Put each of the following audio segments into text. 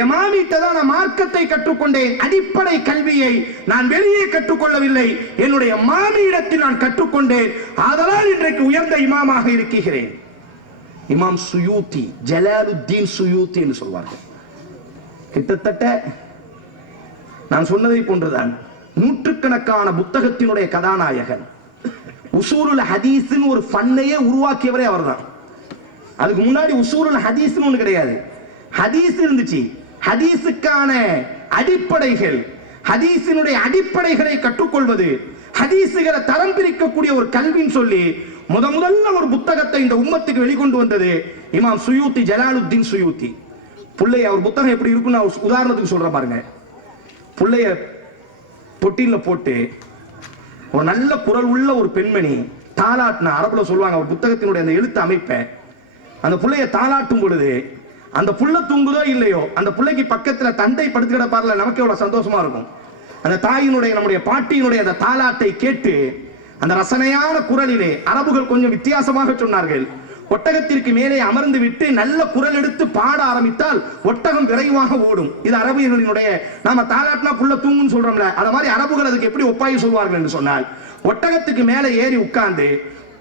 என் மாமிட்ட தான் நான் மார்க்கத்தை கற்றுக்கொண்டேன். அடிப்படை கல்வியை நான் வெளியே கற்றுக்கொள்ளவில்லை, என்னுடைய மாமியிடத்தில் நான் கற்றுக்கொண்டேன். ஆதலால் இன்றைக்கு உயர்ந்த இமாமாக இருக்கிறேன். இமாம் சுயூத்தி, ஜலாலுத்தீன் சுயூத்தி என்று சொல்வார்கள். கிட்டத்தட்ட நான் சொன்னதை போன்றுதான் நூற்றுக்கணக்கான புத்தகத்தினுடைய கதாநாயகன். உசூலுல் ஹதீஸ்னு ஒரு ஃபன்னையே உருவாக்கியவரே அவர்தான். அதுக்கு முன்னாடி உசூலுல் ஹதீஸ்னு ஒன்று கிடையாது. ஹதீஸ் இருந்துச்சு. ஹதீஸுக்கான அடிப்படைகள், ஹதீஸினுடைய அடிப்படைகளை கற்றுக்கொள்வது, ஹதீஸுகளை தரம் பிரிக்கக்கூடிய ஒரு கல்வின்னு சொல்லி முதல்ல ஒரு புத்தகத்தை இந்த உம்மத்துக்கு வெளிக்கொண்டு வந்தது இமாம் சுயூத்தி, ஜலாலுத்தீன் சுயூத்தி. புள்ளைய அவர் புத்தகம் எப்படி இருக்குன்னு உதாரணத்துக்கு சொல்ற பாருங்க. புள்ளைய தொட்டில போட்டு ஒரு நல்ல குரல் உள்ள ஒரு பெண்மணி தாலாட்டின, அரபுல சொல்லுவாங்க ஒரு புத்தகத்தினுடைய அந்த எழுத்து அமைப்பை, அந்த புள்ளைய தாலாட்டும் பொழுது அந்த புள்ள தூங்குதோ இல்லையோ, அந்த பிள்ளைக்கு பக்கத்துல தந்தை படுத்து கிடப்பார்ல, நமக்கு எவ்வளவு சந்தோஷமா இருக்கும். அந்த தாயினுடைய, நம்முடைய பாட்டியினுடைய அந்த தாலாட்டை கேட்டு அந்த ரசனையான குரலிலே, அரபுகள் கொஞ்சம் வித்தியாசமாக சொன்னார்கள், ஒட்டகத்திற்கு மேலே அமர்ந்து விட்டு நல்ல குரல் எடுத்து பாட ஆரம்பித்தால் ஒட்டகம் விரைவாக ஓடும். இது அரபியர்களினுடைய, நாம தாலாட்டினா புள்ள தூங்குன்னு சொல்றோம்ல, அது மாதிரி அரபுகள் அதுக்கு எப்படி ஒப்பாய் சொல்வார்கள் என்று சொன்னால், ஒட்டகத்துக்கு மேலே ஏறி உட்கார்ந்து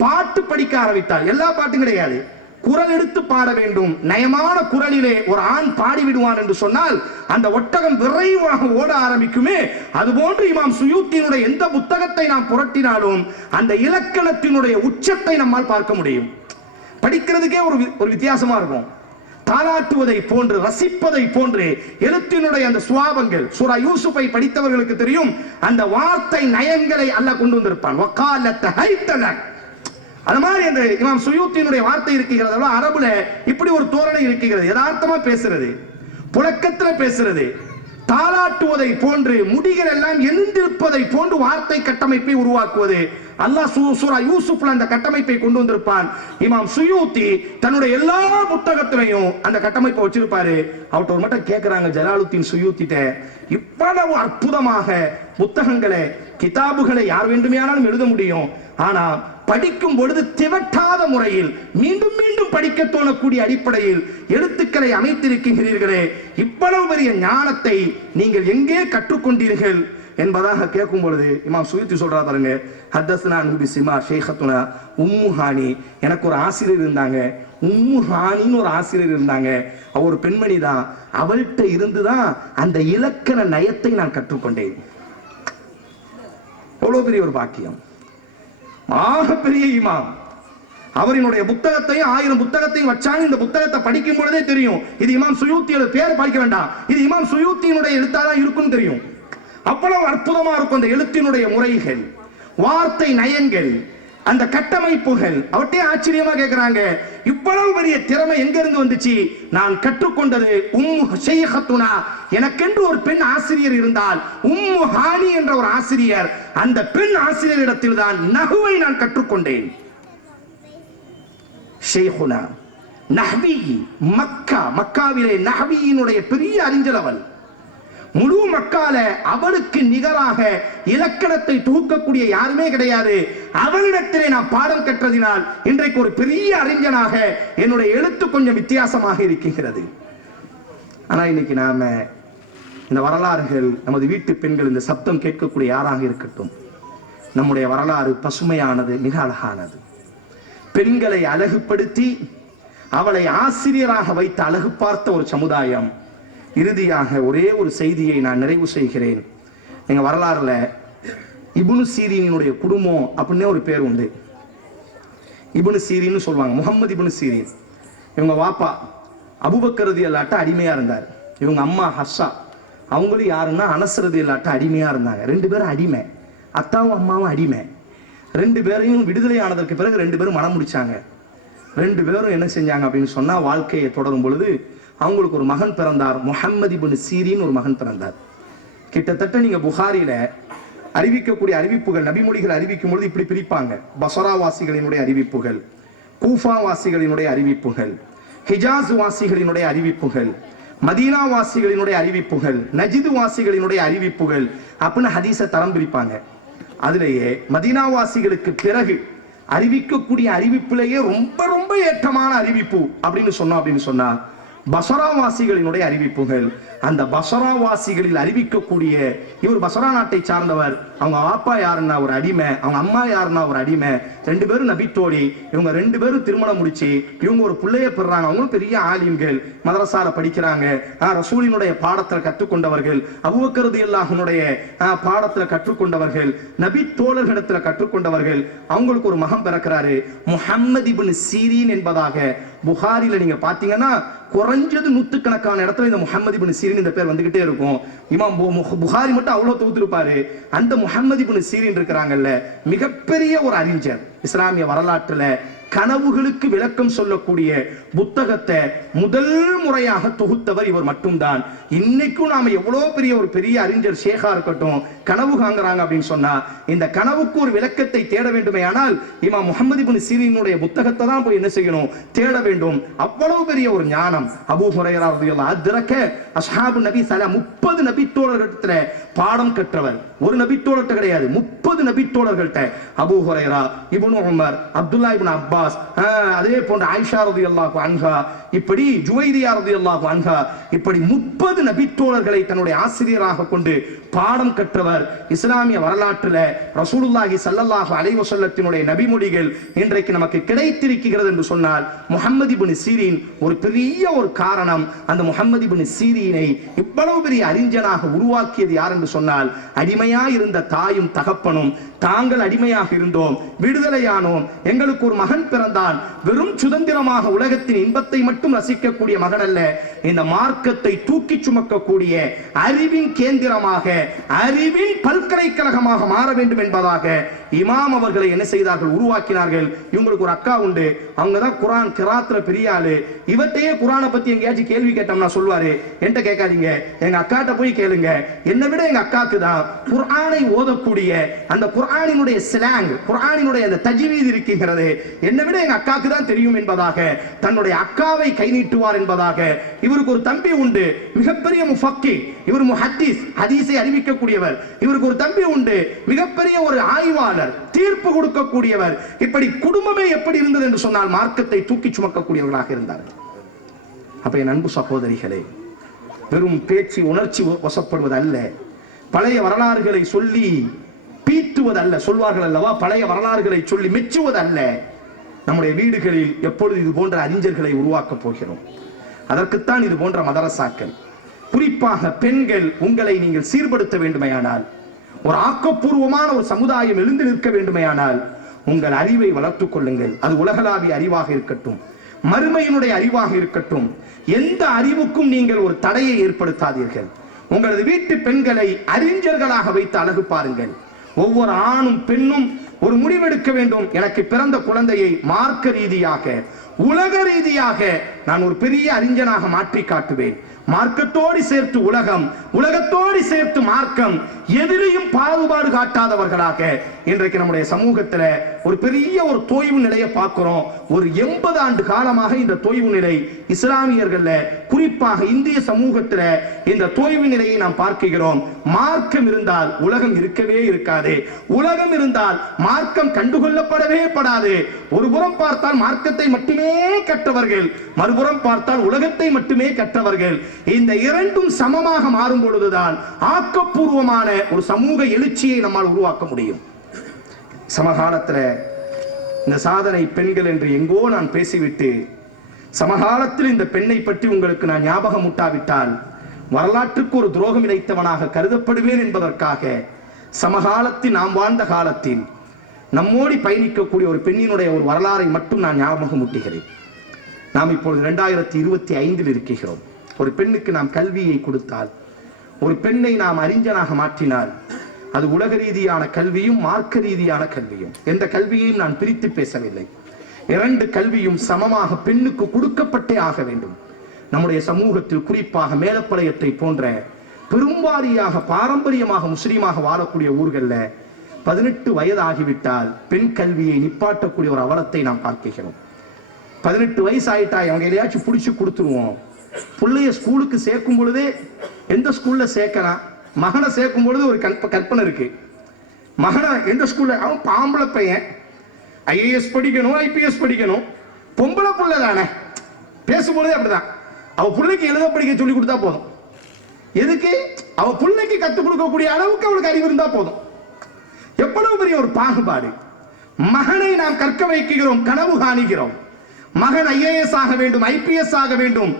பாட்டு படிக்க ஆரம்பித்தால், எல்லா பாட்டும் கிடையாது, குரல் எடுத்து பாட வேண்டும், நயமான குரலிலே ஒரு ஆண் பாடி விடுவான் என்று சொன்னால் அந்த ஒட்டகம் விரைவாக ஓட ஆரம்பிக்குமே. அதுபோன்று இமாம் சுயூத்தினுடைய எந்த புத்தகத்தை நாம் புரட்டினாலும் அந்த இலக்கணத்தினுடைய உச்சத்தை நம்மால் பார்க்க முடியும். படிக்கிறதுக்கே ஒரு வித்தியாசமா இருக்கும். தாலாட்டுவதை போன்று, ரசிப்பதை போன்று எழுத்தினுடைய அந்த சுவாபங்கள், சூரா யூசுஃபை படித்தவர்களுக்கு தெரியும், அந்த வார்த்தை நயங்களை அல்லாஹ் கொண்டு வந்திருப்பான். வகாலத் ஹைத்தலக், அது மாதிரி அந்த இமாம் சுயூத்தினுடைய வார்த்தை இருக்கிறது, அரபுல இப்படி ஒரு தோரணை இருக்கிறது, யதார்த்தமா பேசுறது, புழக்கத்துல பேசுறது, தாலாட்டுவதை போன்று, முடிகள் எல்லாம் எழுந்திருப்பதை போன்று வார்த்தை கட்டமைப்பை உருவாக்குவது. அல்லாஹ் சூரா யூசுப்ல அந்த கட்டமைப்பை கொண்டு வந்திருப்பான். இமாம் சுயூத்தி தன்னுடைய எல்லா புத்தகத்திலையும் அந்த கட்டமைப்பை வச்சிருப்பாரு. அவர்கிட்ட ஒரு மட்டும் கேட்கிறாங்க, ஜலாலுத்தீன் சுயூத்திட்ட, இவ்வளவு அற்புதமாக புத்தகங்களை, கிதாபுகளை யார் வேண்டுமையானாலும் எழுத முடியும், ஆனா படிக்கும் பொழுது திவட்டாத முறையில் மீண்டும் மீண்டும் படிக்க தோணக்கூடிய அடிப்படையில் எழுத்துக்களை அமைத்திருக்கிறீர்களே, இவ்வளவு பெரிய ஞானத்தை நீங்கள் எங்கே கற்றுக்கொண்டீர்கள் என்பதாக கேட்கும் பொழுது இமாம் சுயூத்தி சொல்றா பாருங்க, ஹத்தஸ்னா நபி சிமா ஷேഖத்துனா உம்மு ஹானி, எனக்கு ஒரு ஆசிரியர் இருந்தாங்க, உம்மு ஹானின்னு ஒரு ஆசிரியர் இருந்தாங்க, அவ ஒரு பெண்மணி தான், அவள்கிட்ட இருந்துதான் அந்த இலக்கண நயத்தை நான் கற்றுக்கொண்டேன். அவ்வளவு பெரிய ஒரு பாக்கியம். பெரிய இமாம், அவரினுடைய புத்தகத்தையும் 1000 புத்தகத்தையும் வச்சாங்க. இந்த புத்தகத்தை படிக்கும் பொழுதே தெரியும் இது இமாம் சுயூத்தியோட பேர் படிக்க வேண்டாம், இது இமாம் சுயூத்தியினுடைய எழுத்தாதான் இருக்குன்னு தெரியும். அவ்வளவு அற்புதமா இருக்கும் அந்த எழுத்தினுடைய முறைகள், வார்த்தை நயங்கள், அந்த கட்டமைப்புகள். அவட்டே ஆச்சரியமா கேட்கிறாங்க, இவ்வளவு பெரிய திறமை எங்க இருந்து வந்துச்சு? நான் கற்றுக்கொண்டது உம்மு ஷைഖத்துனா, எனக்கென்று ஒரு பெண் ஆசிரியர் இருந்தால், உம்மு ஹானி என்ற ஒரு ஆசிரியர், அந்த பெண் ஆசிரியரிடத்தில் தான் நஹ்வை நான் கற்றுக்கொண்டேன். ஷைഖுனா நஹ்வி, மக்காவிலே நஹ்வியினுடைய பெரிய அறிஞர் அவள். முழு மக்கால அவளுக்கு நிகராக இலக்கணத்தை தொகுக்கக்கூடிய யாருமே கிடையாது. அவளிடத்திலே நான் பாடம் கற்றதினால் இன்றைக்கு ஒரு பெரிய அறிஞனாக என்னுடைய எழுத்து கொஞ்சம் வித்தியாசமாக இருக்கிறது. ஆனா இன்னைக்கு நாம இந்த வரலாறுகள், நமது வீட்டு பெண்கள் இந்த சப்தம் கேட்கக்கூடிய யாராக இருக்கட்டும், நம்முடைய வரலாறு பசுமையானது, மிக அழகானது. பெண்களை அழகுபடுத்தி அவளை ஆசிரியராக வைத்து அழகு பார்த்த ஒரு சமுதாயம். இறுதியாக ஒரே ஒரு செய்தியை நான் நிறைவு செய்கிறேன். எங்க வரலாறுல இப்னு சீரீனுடைய குடும்பம் அப்படின்னே ஒரு பேர் உண்டு. இப்னு சீரின்னு சொல்லுவாங்க, முகமது இப்னு சீரின். இவங்க வாப்பா அபூபக்கர் ரலியல்லாஹு அடிமையா இருந்தார். இவங்க அம்மா ஹஸ்ஸா, அவங்களும் யாருன்னா அனஸ் ரலியல்லாஹு அடிமையா இருந்தாங்க. 2 பேரும் அடிமை, அத்தாவும் அம்மாவும் அடிமை. 2 பேரையும் விடுதலை ஆனதற்கு பிறகு 2 பேரும் மனம் முடிச்சாங்க. 2 பேரும் என்ன செஞ்சாங்க அப்படின்னு சொன்னா, வாழ்க்கையை தொடரும் பொழுது அவங்களுக்கு ஒரு மகன் பிறந்தார், முஹம்மது இப்னு சீரின் ஒரு மகன் பிறந்தார். கிட்டத்தட்ட நீங்க புகாரில அறிவிக்கக்கூடிய அறிவிப்புகள், நபிமொழிகள் அறிவிக்கும் பொழுது இப்படி பிரிப்பாங்க: பஸ்ரா வாசிகளினுடைய அறிவிப்புகள், கூஃபா வாசிகளினுடைய அறிவிப்புகள், ஹிஜாஸ் வாசிகளினுடைய அறிவிப்புகள், மதீனா வாசிகளினுடைய அறிவிப்புகள், நஜிது வாசிகளினுடைய அறிவிப்புகள் அப்படின்னு ஹதீஸை தரம் பிரிப்பாங்க. அதுலேயே மதீனா வாசிகளுக்கு பிறகு அறிவிக்கக்கூடிய அறிவிப்பிலேயே ரொம்ப ரொம்ப ஏற்றமான அறிவிப்பு அப்படின்னு சொன்னா பசராவாசிகளினுடைய அறிவிப்புகள். அந்த பசராவாசிகளில் அறிவிக்கக்கூடிய இவர் பசரா நாட்டை சார்ந்தவர். அவங்க அப்பா யாருன்னா ஒரு அடிமை, அவங்க அம்மா யாருன்னா ஒரு அடிமை, 2 பேரும் நபித்தோடி. இவங்க 2 பேரும் திருமணம் முடிச்சு இவங்க ஒரு பிள்ளைய பெறாங்க. அவங்களும் பெரிய ஆலிம்கள், மதரசால படிக்கிறாங்க, ரசூலினுடைய பாடத்தில் கற்றுக்கொண்டவர்கள், அபூபக்கர் ரலியல்லாஹுனுடைய பாடத்துல கற்றுக்கொண்டவர்கள், நபி தோழர்களிடத்துல கற்றுக்கொண்டவர்கள். அவங்களுக்கு ஒரு மகன் பிறக்கிறாரு, முஹம்மது இப்னு சீரீன் என்பதாக. புகாரில நீங்க பாத்தீங்கன்னா குறைஞ்சது 100கணக்கான இடத்துல இந்த முஹம்மது இப்னு சீரீன் இந்த பேர் வந்துகிட்டே இருக்கும். இமாம் புகாரி மட்டும் அவ்வளவு தொகுத்திருப்பாரு. அந்த முஹம்மது இப்னு சீரீன் இருக்கிறாங்கல்ல, மிகப்பெரிய ஒரு அறிஞர். இஸ்லாமிய வரலாற்றுல கனவுகளுக்கு விளக்கம் சொல்லக்கூடிய புத்தகத்தை முதல் முறையாக தொகுத்தவர் இவர் மட்டும்தான். இன்னைக்கும் நாம எவ்வளவு பெரிய அறிஞர் ஷேகா இருக்கட்டும் கனவு காண்கிறாங்க அப்படின்னு சொன்னா, இந்த கனவுக்கு ஒரு விளக்கத்தை தேட வேண்டுமே ஆனால் இமாம் முஹம்மது இப்னு சீரீனுடைய புத்தகத்தை தான் போய் என்ன செய்யணும், தேட வேண்டும். அவ்வளவு பெரிய ஒரு ஞானம். அபூ ஹுரைரா ரலியல்லாஹு அத்ரக அஸ்ஹாபு நபி ஸல்லல்லாஹு 30 நபி தோழர்களிடத்துல பாடம் கற்றவர். ஒரு நபி தோழர்ட்ட கிடையாது, 30 நபி தோழர்கள்ட்ட. அபூ ஹுரைரா, இப்னு உமர், அப்துல்லா இப்னு அப்பாஸ், அதே போன்ற ஆயிஷா ரலியல்லாஹு அன்ஹா, இப்படி ஜுவைரியா ரலியல்லாஹு அன்ஹா, இப்படி 30 நபி தோழர்களை தன்னுடைய ஆசிரியராக கொண்டு பாடம் கற்றவர். இஸ்லாமிய வரலாற்றில் ரசூலுல்லாஹி ஸல்லல்லாஹு அலைஹி வஸல்லத்தினுடைய நபிமொழிகள் இன்றைக்கு நமக்கு கிடைத்திருக்கிறது என்று சொன்னால் முஹம்மது இப்னு சீரீன் ஒரு பெரிய ஒரு காரணம். அந்த முஹம்மது இப்னு சீரீனை இவ்வளவு பெரிய அறிஞனாக உருவாக்கியது யார் என்று சொன்னால், அடிமையா இருந்த தாயும் தகப்பனும் தாங்கள் அடிமையாக இருந்தோம், விடுதலையானோம், எங்களுக்கு ஒரு மகன் பிறந்தான். வெறும் சுதந்திரமாக உலகத்தின் இன்பத்தை மட்டும் ரசிக்கக்கூடிய மகன் அல்ல, இந்த மார்க்கத்தை தூக்கி சுமக்கக்கூடிய அறிவின் கேந்திரமாக, அறிவின் பல்கலைக்கழகமாக மாற வேண்டும் என்பதாக இமாம் அவர்களை என்ன செய்தார்கள், உருவாக்கினார்கள். இவங்களுக்கு ஒரு அக்கா உண்டு, அவங்க தான் குர்ஆன் கிராத்ல பெரிய ஆளு. இவத்தையே குர்ஆனை பத்தி எங்கேயாச்சும் கேள்வி கேட்டோம்னா சொல்வாரு, என்கிட்ட கேட்காதீங்க, எங்க அக்காட்ட போய் கேளுங்க. என்னை விட எங்க அக்காக்கு தான் குர்ஆனை ஓதக்கூடிய அந்த குர்ஆனினுடைய ஸ்லாங், குர்ஆனினுடைய அந்த தஜ்வீத் இருக்கிறது, என்னை விட எங்க அக்காக்கு தான் தெரியும் என்பதாக தன்னுடைய அக்காவை கை நீட்டுவார் என்பதாக. இவருக்கு ஒரு தம்பி உண்டு, மிகப்பெரிய முஃபக்கி, இவர் முஹத்திஸ், ஹதீஸை அறிவிக்கக்கூடியவர். இவருக்கு ஒரு தம்பி உண்டு, மிகப்பெரிய ஒரு ஆய்வாளர், தீர்ப்பு கொடுக்கக்கூடியவர். இப்படி குடும்பமே எப்படி இருந்தது என்று சொன்னால் மார்க்கத்தை தூக்கி சுமக்கக்கூடியவர்களாக இருந்தார்கள். அப்ப என் அன்பு சகோதரிகளே, வெறும் பேச்சு உணர்ச்சி வசப்படுவது அல்ல, பழைய வரலாறுகளை சொல்லி பீத்துவதல்ல, சொல்வார்கள் அல்லவா, பழைய வரலாறுகளை சொல்லி மெச்சுவதல்ல. நம்முடைய வீடுகளில் எப்பொழுது இது போன்ற அறிஞர்களை உருவாக்கப் போகிறோம்? அதற்குத்தான் இது போன்ற மதரசாக்கள். குறிப்பாக பெண்கள், உங்களை நீங்கள் சீர்படுத்த வேண்டுமையானால், ஒரு ஆக்கப்பூர்வமான ஒரு சமுதாயம் எழுந்து நிற்க வேண்டுமையானால் உங்கள் அறிவை வளர்த்துக் கொள்ளுங்கள். அது உலகளாவிய அறிவாக இருக்கட்டும், மறுமையினுடைய அறிவாக இருக்கட்டும், எந்த அறிவுக்கும் நீங்கள் ஒரு தடையை ஏற்படுத்தாதீர்கள். உங்களது வீட்டு பெண்களை அறிஞர்களாக வைத்து அழகு பாருங்கள். ஒவ்வொரு ஆணும் பெண்ணும் ஒரு முடிவெடுக்க வேண்டும், எனக்கு பிறந்த குழந்தையை மார்க்க ரீதியாக, உலக ரீதியாக நான் ஒரு பெரிய அறிஞனாக மாற்றி காட்டுவேன். மார்க்கத்தோடு சேர்த்து உலகம், உலகத்தோடு சேர்த்து மார்க்கம், எதிரையும் பாகுபாடு காட்டாதவர்களாக. இன்றைக்கு நம்முடைய சமூகத்தில் ஒரு பெரிய ஒரு தொய்வு நிலையை பார்க்கிறோம். ஒரு 80 ஆண்டு காலமாக இந்த தொய்வு நிலை இஸ்லாமியர்கள், குறிப்பாக இந்திய சமூகத்தில் இந்த தொய்வு நிலையை நாம் பார்க்கிறோம். மார்க்கம் இருந்தால் உலகம் இருக்கவே இருக்காது, உலகம் இருந்தால் மார்க்கம் கண்டுகொள்ளப்படவே படாது. ஒரு புறம் பார்த்தால் மார்க்கத்தை மட்டுமே கற்றவர்கள், மறுபுறம் பார்த்தால் உலகத்தை மட்டுமே கற்றவர்கள். இந்த இரண்டும் சமமாக மாறும் பொழுதுதான் ஆக்கப்பூர்வமான ஒரு சமூக எழுச்சியை நம்மால் உருவாக்க முடியும். சமகாலத்தில் இந்த சாதனை பெண்கள் என்று எங்கோ நான் பேசிவிட்டு, சமகாலத்தில் இந்த பெண்ணை பற்றி உங்களுக்கு நான் ஞாபகம் ஊட்டாவிட்டால் வரலாற்றுக்கு ஒரு துரோகம் இழைத்தவனாக கருதப்படுவேன் என்பதற்காக சமகாலத்தில் நாம் வாழ்ந்த காலத்தில் நம்மோடி பயணிக்கக்கூடிய ஒரு பெண்ணினுடைய ஒரு வரலாறை மட்டும் நான் ஞாபகம் ஊட்டுகிறேன். நாம் இப்பொழுது 2025 இருக்கிறோம். ஒரு பெண்ணுக்கு நாம் கல்வியை கொடுத்தால், ஒரு பெண்ணை நாம் அறிஞனாக மாற்றினால், அது உலக ரீதியான கல்வியும் மார்க்க ரீதியான கல்வியும், எந்த கல்வியையும் நான் பிரித்து பேசவில்லை. 2 கல்வியும் சமமாக பெண்ணுக்கு கொடுக்கப்பட்டே ஆக வேண்டும். நம்முடைய சமூகத்தில் குறிப்பாக மேலப்பாளையத்தை போன்ற பெரும்பாரியாக பாரம்பரியமாக முஸ்லீமாக வாழக்கூடிய ஊர்களில் 18 வயது ஆகிவிட்டால் பெண் கல்வியை நிப்பாட்டக்கூடிய ஒரு அவலத்தை நாம் பார்க்கிறோம். 18 வயசு ஆயிட்டா அவங்க எதையாச்சும் பிடிச்சி கொடுத்துருவோம். பிள்ளைய ஸ்கூலுக்கு சேர்க்கும் பொழுதே எந்த ஸ்கூல்ல சேர்க்கலாம், மகனை சேர்க்கும் பொழுது ஒரு கற்பனை இருக்கு. மகனை எந்த ஸ்கூல்ல, அவன் பாம்பளை பையன், IAS படிக்கணும், IPS படிக்கணும், பொம்பளை புள்ள தானே, பேசும்பொழுதே அப்படிதான். அவ பிள்ளைக்கு எழுத படிக்க சொல்லி கொடுத்தா போதும். எதுக்கு? அவ பிள்ளைக்கு கத்துக் கொடுக்கக்கூடிய அளவுக்கு அவளுக்கு அறிவு இருந்தா போதும். எவ்வளவு பெரிய ஒரு பாகுபாடு! மகனை நாம் கற்க வைக்கிறோம், கனவு காணுகிறோம். மகன் IAS ஆக வேண்டும், IPS ஆக வேண்டும்,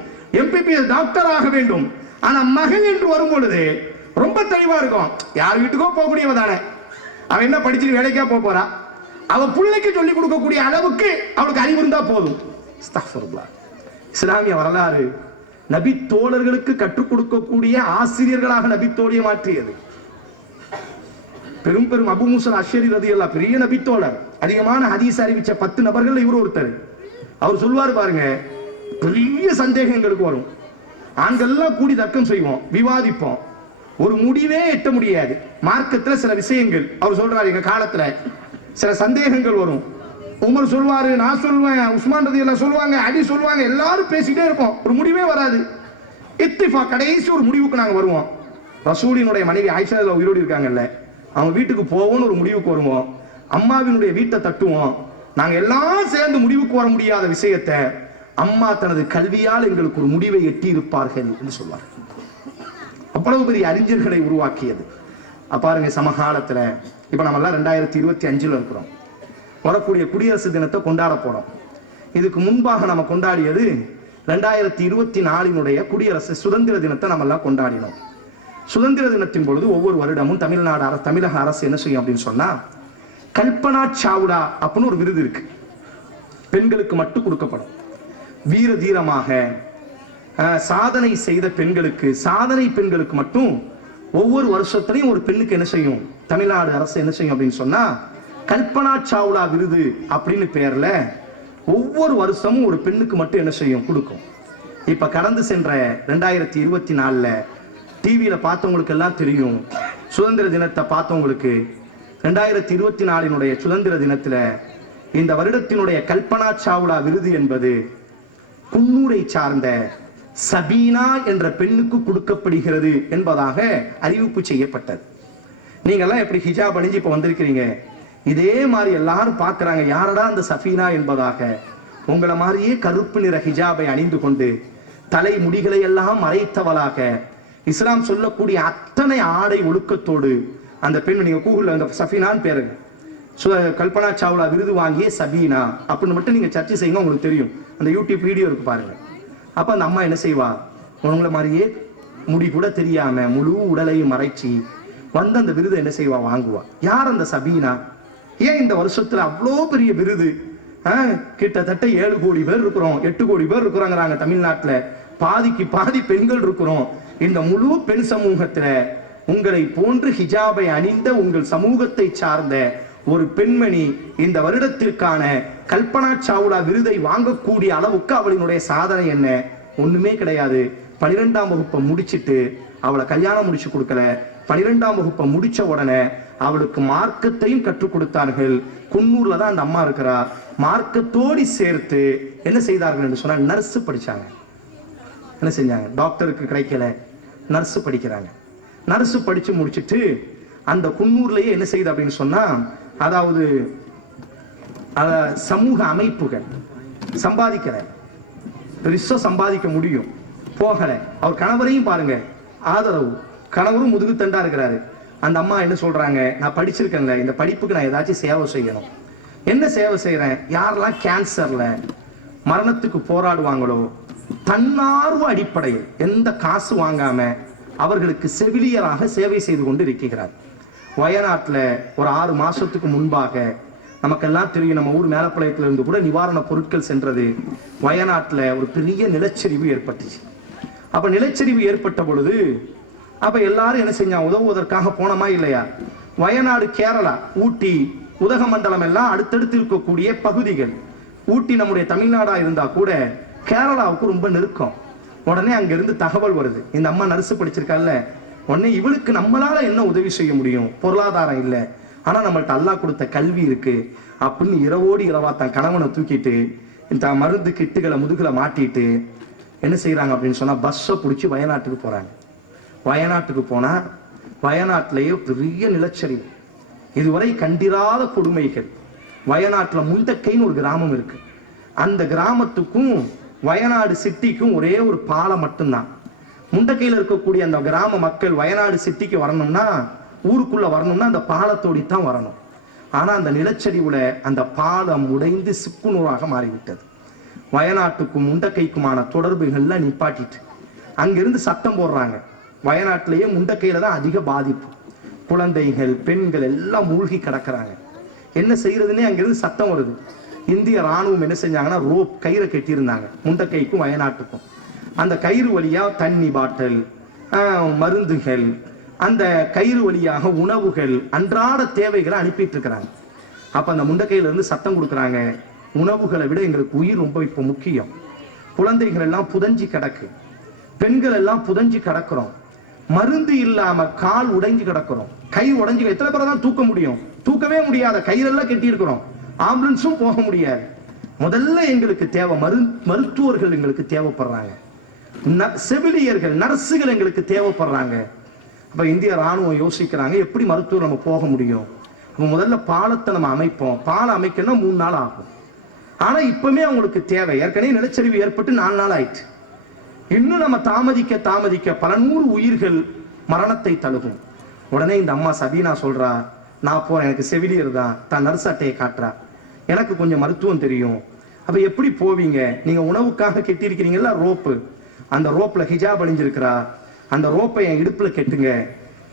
MPBS டாக்டர் ஆக வேண்டும். ஆனா மகன் என்று வரும் பொழுது ரொம்ப தெளிவா இருக்கும். யார் வீட்டுக்கோ போகக்கூடியவ தானே, அவன் என்ன படிச்சுட்டு வேலைக்கா போறா, அவ பிள்ளைக்கு சொல்லிக் கொடுக்கக்கூடிய அளவுக்கு அவளுக்கு அறிவு இருந்தா போதும். இஸ்லாமிய வரலாறு நபி தோழர்களுக்கு கற்றுக் கொடுக்கக்கூடிய ஆசிரியர்களாக நபி தோழியை மாற்றியது. பெரும் பெரும் அபு மூஸா அஷ்அரி ரலியல்லாஹு பெரிய நபி தோழர், அதிகமான ஹதீஸ் அறிவிச்ச 10 நபர்கள் இவர் ஒருத்தர். அவர் சொல்வார் பாருங்க, பெரிய சந்தேகங்களுக்கு வரும். ஆண்கள்லாம் கூடி தர்க்கம் செய்வோம், விவாதிப்போம், ஒரு முடிவே எட்ட முடியாது. மார்க்கத்துல சில விஷயங்கள் அவர் சொல்றாரு, எங்க காலத்துல சில சந்தேகங்கள் வரும். உமர் சொல்வாரு, நான் சொல்வேன், உஸ்மான் ரலியல்லாஹு சொல்லுவாங்க, அலி சொல்லுவாங்க, எல்லாரும் பேசிட்டே இருப்போம், ஒரு முடிவே வராது. இத்திஃபா கடைசி ஒரு முடிவுக்கு நாங்க வருவோம். ரசூலினுடைய மனைவி ஆயிஷா உயிரோடு இருக்காங்கல்ல, அவங்க வீட்டுக்கு போவோம்னு ஒரு முடிவுக்கு வருவோம். அம்மாவினுடைய வீட்டை தட்டுவோம். நாங்க எல்லாம் சேர்ந்து முடிவுக்கு வர முடியாத விஷயத்தை அம்மா தனது கல்வியால் எங்களுக்கு ஒரு முடிவை எட்டி இருப்பார்கள் என்று சொல்வார். அவ்வளவு பெரிய அறிஞர்களை உருவாக்கியது. பாருங்க, சமகாலத்துல இப்ப நம்ம எல்லாம் 2025 இருக்கிறோம். வரக்கூடிய குடியரசு தினத்தை கொண்டாட போறோம். இதுக்கு முன்பாக நம்ம கொண்டாடியது 2024 குடியரசு சுதந்திர தினத்தை நம்ம எல்லாம் கொண்டாடினோம். சுதந்திர தினத்தின் பொழுது ஒவ்வொரு வருடமும் தமிழக அரசு என்ன செய்யும் அப்படின்னு சொன்னா, கல்பனா சாவ்லா அப்படின்னு ஒரு விருது இருக்கு, பெண்களுக்கு மட்டும் கொடுக்கப்படும். வீர தீரமாக சாதனை செய்த பெண்களுக்கு, சாதனை பெண்களுக்கு மட்டும் ஒவ்வொரு வருஷத்திலையும் ஒரு பெண்ணுக்கு என்ன செய்யும் தமிழ்நாடு அரசு என்ன செய்யும் அப்படின்னு சொன்னா, கல்பனா சாவ்லா விருது அப்படின்னு பெயர்ல ஒவ்வொரு வருஷமும் ஒரு பெண்ணுக்கு மட்டும் என்ன செய்யும் கொடுக்கும். இப்ப கடந்து சென்ற 2024 டிவியில பார்த்தவங்களுக்கு எல்லாம் தெரியும். சுதந்திர தினத்தை பார்த்தவங்களுக்கு 2024 சுதந்திர தினத்துல இந்த வருடத்தினுடைய கல்பனா சாவ்லா விருது என்பது குன்னூரை சார்ந்த சபீனா என்ற பெண்ணுக்கு கொடுக்கப்படுகிறது என்பதாக அறிவிப்பு செய்யப்பட்டது. நீங்க எல்லாம் எப்படி ஹிஜாப் அணிஞ்சு இப்ப வந்திருக்கிறீங்க, இதே மாதிரி எல்லாரும் பார்க்கிறாங்க, யாரடா அந்த சபீனா என்பதாக. உங்களை மாதிரியே கருப்பு நிற ஹிஜாபை அணிந்து கொண்டு தலை முடிகளை எல்லாம் மறைத்தவளாக, இஸ்லாம் சொல்லக்கூடிய அத்தனை ஆடை ஒழுக்கத்தோடு அந்த பெண், நீங்க கூகுள்ல அந்த சஃபீனான்னு பேருங்க, கல்பனா சாவ்லா விருது வாங்கிய சபீனா அப்படின்னு மட்டும் நீங்க சர்ச்சை செய்யுங்க, உங்களுக்கு தெரியும். அந்த யூடியூப் வீடியோ இருக்கு பாருங்க. அப்ப அந்த அம்மா என்ன செய்வா, உங்களை மாதிரியே முடி கூட தெரியாம முழு உடலையும் மறைச்சி வந்து அந்த விருதை என்ன செய்வா, வாங்குவா. யார் அந்த சபீனா? ஏன் இந்த வருஷத்துல அவ்வளோ பெரிய விருது? கிட்டத்தட்ட 7 கோடி பேர் இருக்கிறோம், 8 கோடி பேர் இருக்கிறோங்கிறாங்க தமிழ்நாட்டுல. பாதிக்கு பாதி பெண்கள் இருக்கிறோம். இந்த முழு பெண் சமூகத்துல உங்களை போன்று ஹிஜாபை அணிந்த உங்கள் சமூகத்தை சார்ந்த ஒரு பெண்மணி இந்த வருடத்திற்கான கல்பனா சாவ்லா விருதை வாங்கக்கூடிய அளவுக்கு அவளினுடைய சாதனை என்ன? ஒண்ணுமே கிடையாது. 12ஆம் வகுப்பை முடிச்சிட்டு அவளை கல்யாணம் முடிச்சு கொடுக்கல. 12ஆம் வகுப்பை முடிச்ச உடனே அவளுக்கு மார்க்கத்தையும் கற்றுக் கொடுத்தார்கள். குன்னூர்ல தான் அந்த அம்மா இருக்கிறார். மார்க்கத்தோடு சேர்த்து என்ன செய்தார்கள் என்று சொன்னா, நர்ஸ் படிச்சாங்க. என்ன செஞ்சாங்க, டாக்டருக்கு கிடைக்கல, நர்ஸ் படிக்கிறாங்க. நர்ஸ் படிச்சு முடிச்சுட்டு அந்த குன்னூர்லயே என்ன செய்யுது அப்படின்னு சொன்னா, அதாவது சமூக அமைப்புகள் சம்பாதிக்கல, பெருசா சம்பாதிக்க முடியும், போகல. அவர் கணவரையும் பாருங்க, ஆதரவு, கணவரும் முதுகு தண்டா இருக்கிறாரு. அந்த அம்மா என்ன சொல்றாங்க, நான் படிச்சிருக்கேங்க, இந்த படிப்புக்கு நான் ஏதாச்சும் சேவை செய்யணும். என்ன சேவை செய்யறேன், யாரெல்லாம் கேன்சர்ல மரணத்துக்கு போராடுவாங்களோ தன்னார்வ அடிப்படையில் எந்த காசு வாங்காம அவர்களுக்கு செவிலியராக சேவை செய்து கொண்டு இருக்கிறார். வயநாட்டுல ஒரு 6 மாசத்துக்கு முன்பாக நமக்கெல்லாம் தெரியும், நம்ம ஊர் மேலப்பாளையத்துல இருந்து கூட நிவாரண பொருட்கள் சென்றது. வயநாட்டுல ஒரு பெரிய நிலச்சரிவு ஏற்பட்டுச்சு. அப்ப நிலச்சரிவு ஏற்பட்ட பொழுது அப்ப எல்லாரும் என்ன செஞ்சாங்க, உதவுவதற்காக போனமா இல்லையா? வயநாடு, கேரளா, ஊட்டி, உதகமண்டலம் எல்லாம் அடுத்தடுத்து இருக்கக்கூடிய பகுதிகள். ஊட்டி நம்முடைய தமிழ்நாடா இருந்தா கூட கேரளாவுக்கு ரொம்ப நெருக்கம். உடனே அங்கிருந்து தகவல் வருது, இந்த அம்மா நர்ஸ் படிச்சிருக்கால, உடனே இவளுக்கு நம்மளால என்ன உதவி செய்ய முடியும், பொருளாதாரம் இல்லை, ஆனா நம்மள்ட்ட அல்லாஹ் கொடுத்த கல்வி இருக்கு அப்படின்னு இரவோடு இரவா தன் கணவனை தூக்கிட்டு இந்த மருந்து கிட்டுகளை முதுகுல மாட்டிட்டு என்ன செய்யறாங்க அப்படின்னு சொன்னா, பஸ்ஸை பிடிச்சி வயநாட்டுக்கு போறாங்க. வயநாட்டுக்கு போனா வயநாட்டிலேயே பெரிய நிலச்சரிவு, இதுவரை கண்டிராத கொடுமைகள். வயநாட்டுல முண்டக்கைன்னு ஒரு கிராமம் இருக்கு. அந்த கிராமத்துக்கும் வயநாடு சிட்டிக்கும் ஒரே ஒரு பாலம் மட்டும்தான். முண்டக்கையில் இருக்கக்கூடிய அந்த கிராம மக்கள் வயநாடு சிட்டிக்கு வரணும்னா, ஊருக்குள்ள வரணும்னா அந்த பாலத்தோடி தான் வரணும். ஆனா அந்த நிலச்சரிவுல அந்த பாலம் உடைந்து சிக்குநூறாக மாறிவிட்டது. வயநாட்டுக்கும் முண்டக்கைக்குமான தொடர்புகள்லாம் நிப்பாட்டிட்டு அங்கிருந்து சட்டம் போடுறாங்க. வயநாட்டிலேயே முண்டக்கையில தான் அதிக பாதிப்பு. குழந்தைகள், பெண்கள் எல்லாம் மூழ்கி கிடக்கிறாங்க. என்ன செய்யறதுன்னே அங்கிருந்து சட்டம் வருது. இந்திய ராணுவம் என்ன செஞ்சாங்கன்னா, ரோப் கயிறை கட்டியிருந்தாங்க முண்டக்கைக்கும் வயநாட்டுக்கும். அந்த கயிறு வழியா தண்ணி பாட்டில், மருந்துகள், அந்த கயிறு வழியாக உணவுகள், அன்றாட தேவைகளை அனுப்பிட்டு இருக்கிறாங்க. அப்ப அந்த முண்டக்கையில இருந்து சட்டம் கொடுக்குறாங்க, உணவுகளை விட எங்களுக்கு உயிர் ரொம்ப இப்ப முக்கியம். குழந்தைகள் எல்லாம் புதஞ்சி கிடக்கு, பெண்கள் எல்லாம் புதஞ்சி கிடக்குறோம், மருந்து இல்லாம கால் உடைஞ்சு கிடக்குறோம், கை உடைஞ்சு. எத்தனை பேரை தான் தூக்க முடியும்? தூக்கவே முடியாத கயிறெல்லாம் கட்டி இருக்கிறோம். ஆம்புலன்ஸும் போக முடியாது. முதல்ல எங்களுக்கு தேவை மருத்துவர்கள் எங்களுக்கு தேவைப்படுறாங்க, செவிலியர்கள், நர்ஸுகள் எங்களுக்கு தேவைப்படுறாங்க. அப்ப இந்திய ராணுவம் யோசிக்கிறாங்க, எப்படி மருத்துவர் நம்ம போக முடியும்? அப்ப முதல்ல பாலத்தை நம்ம அமைப்போம். பாலம் அமைக்கணும் 3 நாள் ஆகும். ஆனா இப்பவுமே அவங்களுக்கு தேவை. ஏற்கனவே நிலச்சரிவு ஏற்பட்டு 4 நாள் ஆயிடுச்சு. இன்னும் நம்ம தாமதிக்க பல 100 உயிர்கள் மரணத்தை தழுகும். உடனே இந்த அம்மா சபீனா சொல்றா, நான் போறேன், எனக்கு செவிலியர் தான் நர்ஸ் அட்டையை காட்டுறா, எனக்கு கொஞ்சம் மருத்துவம் தெரியும். அப்ப எப்படி போவீங்க? நீங்க உணவுக்காக கெட்டிருக்கிறீங்களா ரோப்பு, அந்த ரோப்ல ஹிஜாப் அணிஞ்சிருக்கிறா, அந்த ரோப்பை என் இடுப்புல கெட்டுங்க.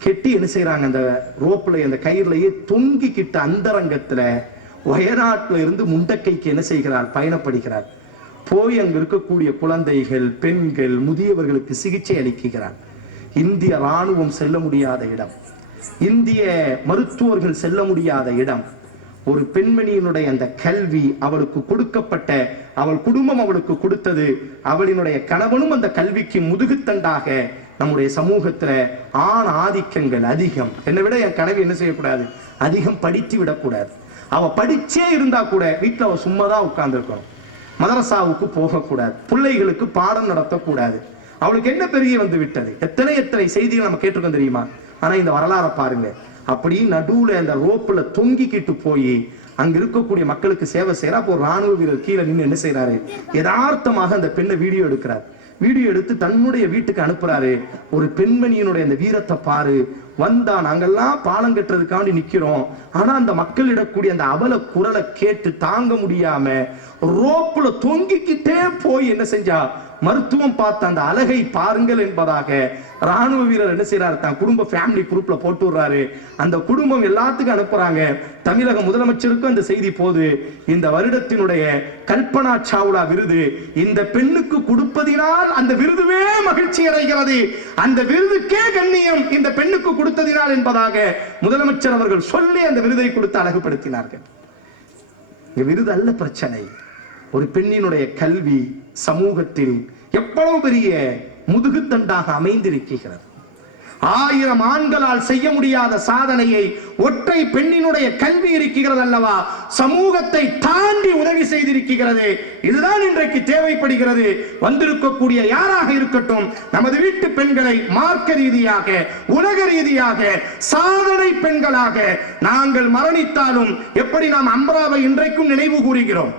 கெட்டி என்ன செய்யறாங்க, அந்த ரோப்ல அந்த கயிறுலயே தொங்கிக்கிட்ட அந்தரங்கத்துல வயநாட்டுல இருந்து முண்டக்கைக்கு என்ன செய்கிறார், பயணப்படுகிறார். போய் அங்க இருக்கக்கூடிய குழந்தைகள், பெண்கள், முதியவர்களுக்கு சிகிச்சை அளிக்கிறார். இந்திய ராணுவம் செல்ல முடியாத இடம், இந்திய மருத்துவர்கள் செல்ல முடியாத இடம். ஒரு பெண்மணியினுடைய அந்த கல்வி, அவளுக்கு கொடுக்கப்பட்ட, அவள் குடும்பம் அவளுக்கு கொடுத்தது, அவளினுடைய கணவனும் அந்த கல்விக்கு முதுகுத்தண்டாக. நம்முடைய சமூகத்துல ஆண் ஆதிக்கங்கள் அதிகம். என்னை விட என் கனவு என்ன செய்யக்கூடாது, அதிகம் படித்து விடக்கூடாது. அவ படிச்சே இருந்தா கூட வீட்டுல அவ சும்மாதான் உட்கார்ந்து இருக்கணும். மதரசாவுக்கு போகக்கூடாது, பிள்ளைகளுக்கு பாடம் நடத்தக்கூடாது. அவளுக்கு என்ன பெரிய வந்து விட்டது? எத்தனை செய்திகள் நம்ம கேட்டிருக்கோம் தெரியுமா? ஆனா இந்த வரலாறை பாருங்க. அப்படி நடுவுல அந்த ரோப்புல தொங்கிக்கிட்டு போய் அங்க இருக்கக்கூடிய மக்களுக்கு சேவை செய்யற. அப்போ ராணுவ வீரர் கீழே நின்று என்ன செய்யறாரு, யதார்த்தமாக அந்த பெண்ணை வீடியோ எடுக்கிறார். வீடியோ எடுத்து தன்னுடைய வீட்டுக்கு அனுப்புறாரு. ஒரு பெண்மணியினுடைய அந்த வீரத்தை பாரு, வந்தா நாங்கெல்லாம் பாலம் கட்டுறதுக்காண்டி நிக்கிறோம், ஆனா அந்த மக்கள் இடக்கூடிய அந்த அவல குரலை கேட்டு தாங்க முடியாம ரோப்புல தொங்கிக்கிட்டே போய் என்ன செஞ்சா, மருத்துவம் பார்த்த அந்த அழகை பாருங்கள் என்பதாக ராணுவ வீரர் என்ன செய்யறாரு, தான் குடும்ப ஃபேமிலி குரூப்ல போட்டு விடுறாரு. அந்த குடும்பம் எல்லாத்துக்கும் அனுப்புறாங்க. தமிழக முதலமைச்சருக்கும் அந்த செய்தி போது. இந்த வருடத்தினுடைய கல்பனா சாவ்லா விருது இந்த பெண்ணுக்கு கொடுப்பதினால் அந்த விருதுவே மகிழ்ச்சி அடைகிறது, அந்த விருதுக்கே கண்ணியம் இந்த பெண்ணுக்கு கொடுத்ததினால் என்பதாக முதலமைச்சர் அவர்கள் சொல்லி அந்த விருதை கொடுத்து அழகுபடுத்தினார்கள். விருது அல்ல பிரச்சனை, ஒரு பெண்ணினுடைய கல்வி சமூகத்தில் எவ்வளவு பெரிய முதுகுத்தண்டாக அமைந்திருக்கிறது. 1000 ஆண்களால் செய்ய முடியாத சாதனையை ஒற்றை பெண்ணினுடைய கல்வி இருக்கிறது அல்லவா, சமூகத்தை தாண்டி உதவி செய்திருக்கிறது. இதுதான் இன்றைக்கு தேவைப்படுகிறது. வந்திருக்கக்கூடிய யாராக இருக்கட்டும், நமது வீட்டு பெண்களை மார்க்க ரீதியாக, உலக ரீதியாக சாதனை பெண்களாக நாங்கள் மரணித்தாலும் எப்படி நாம் அம்ராவை இன்றைக்கும் நினைவு கூறுகிறோம்,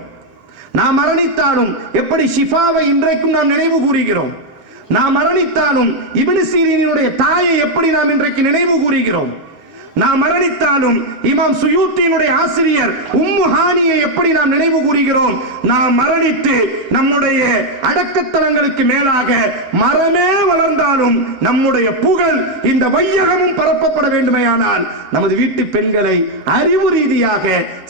நாம் மரணித்தாலும் எப்படி ஷிஃபாவை இன்றைக்கும் நாம் நினைவு கூறுகிறோம், நாம் மரணித்தாலும் இப்னு சீரீனுடைய தாயை எப்படி நாம் இன்றைக்கு நினைவு கூறுகிறோம், நாம் மரணித்தாலும் இமாம் சுயூத்தியினுடைய ஆசிரியர் உம்மு ஹானியை எப்படி நாம் நினைவு கூறுகிறோம். நாம் மரணித்து நம்முடைய அடக்கத்தலங்களுக்கு மேலாக மரமே வளர்ந்தாலும் நம்முடைய புகழ் இந்த வையகமும் பரப்பப்பட வேண்டுமேயானால் நமது வீட்டு பெண்களை அறிவு ரீதியாக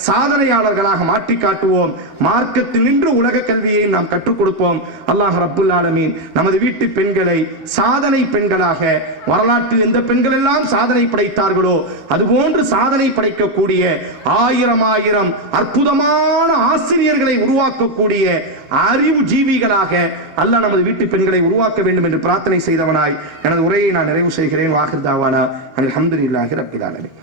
சாதனையாளர்களாக மாற்றி காட்டுவோம். மார்க்கத்தில் நின்று உலக கல்வியை நாம் கற்றுக் கொடுப்போம். அல்லாஹ் ரப்புல் ஆலமீன் நமது வீட்டு பெண்களை சாதனை பெண்களாக, வரலாற்றில் எந்த பெண்கள் எல்லாம் சாதனை படைத்தார்களோ அதுபோன்று சாதனை படைக்கக்கூடிய 1000 அற்புதமான ஆசிரியர்களை உருவாக்கக்கூடிய அறிவு ஜீவிகளாக அல்லாஹ் நமது வீட்டு பெண்களை உருவாக்க வேண்டும் என்று பிரார்த்தனை செய்தவனாய் எனது உரையை நான் நிறைவு செய்கிறேன். வாஹிர் தாவானா அல்ஹம்துலில்லாஹி ரப்பில் ஆலமீன்.